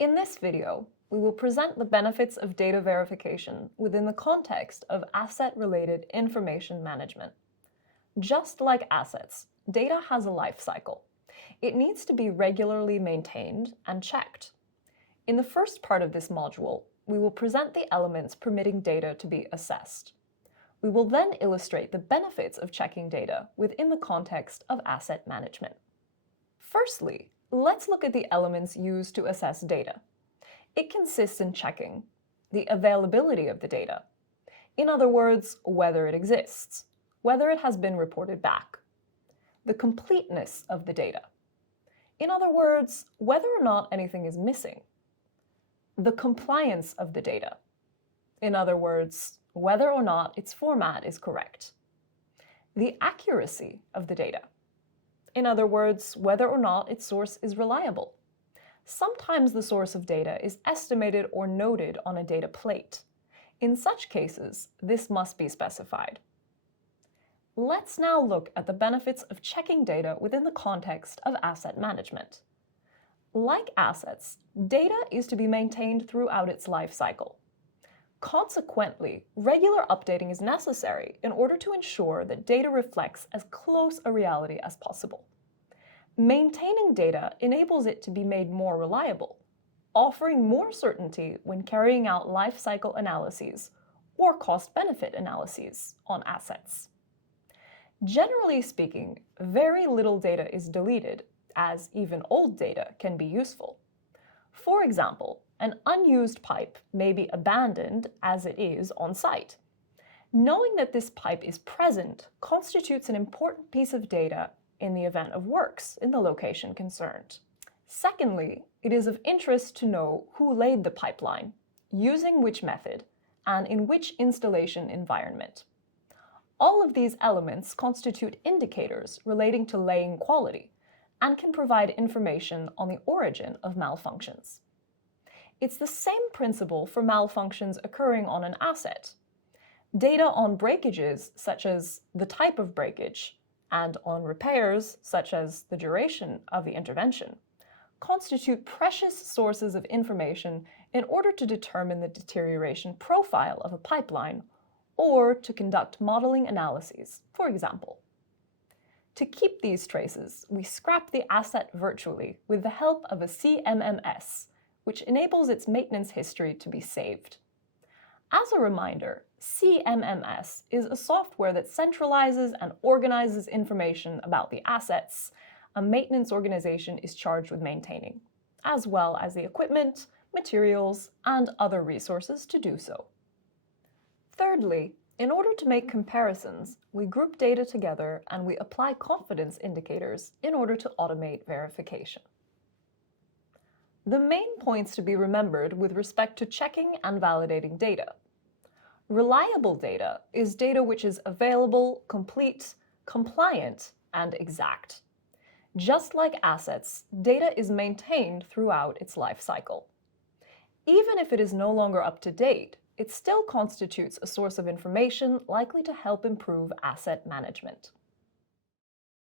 In this video, we will present the benefits of data verification within the context of asset-related information management. Just like assets, data has a life cycle. It needs to be regularly maintained and checked. In the first part of this module, we will present the elements permitting data to be assessed. We will then illustrate the benefits of checking data within the context of asset management. Firstly, let's look at the elements used to assess data. It consists in checking the availability of the data. In other words, whether it exists, whether it has been reported back. The completeness of the data. In other words, whether or not anything is missing. The compliance of the data. In other words, whether or not its format is correct. The accuracy of the data. In other words, whether or not its source is reliable. Sometimes the source of data is estimated or noted on a data plate. In such cases, this must be specified. Let's now look at the benefits of checking data within the context of asset management. Like assets, data is to be maintained throughout its life cycle. Consequently, regular updating is necessary in order to ensure that data reflects as close a reality as possible. Maintaining data enables it to be made more reliable, offering more certainty when carrying out life cycle analyses or cost-benefit analyses on assets. Generally speaking, very little data is deleted, as even old data can be useful. For example, an unused pipe may be abandoned as it is on site. Knowing that this pipe is present constitutes an important piece of data in the event of works in the location concerned. Secondly, it is of interest to know who laid the pipeline, using which method, and in which installation environment. All of these elements constitute indicators relating to laying quality and can provide information on the origin of malfunctions. It's the same principle for malfunctions occurring on an asset. Data on breakages, such as the type of breakage, and on repairs, such as the duration of the intervention, constitute precious sources of information in order to determine the deterioration profile of a pipeline or to conduct modeling analyses, for example. To keep these traces, we scrap the asset virtually with the help of a CMMS, which enables its maintenance history to be saved. As a reminder, CMMS is a software that centralizes and organizes information about the assets a maintenance organization is charged with maintaining, as well as the equipment, materials, and other resources to do so. Thirdly, in order to make comparisons, we group data together and we apply confidence indicators in order to automate verification. The main points to be remembered with respect to checking and validating data. Reliable data is data which is available, complete, compliant, and exact. Just like assets, data is maintained throughout its life cycle. Even if it is no longer up to date, it still constitutes a source of information likely to help improve asset management.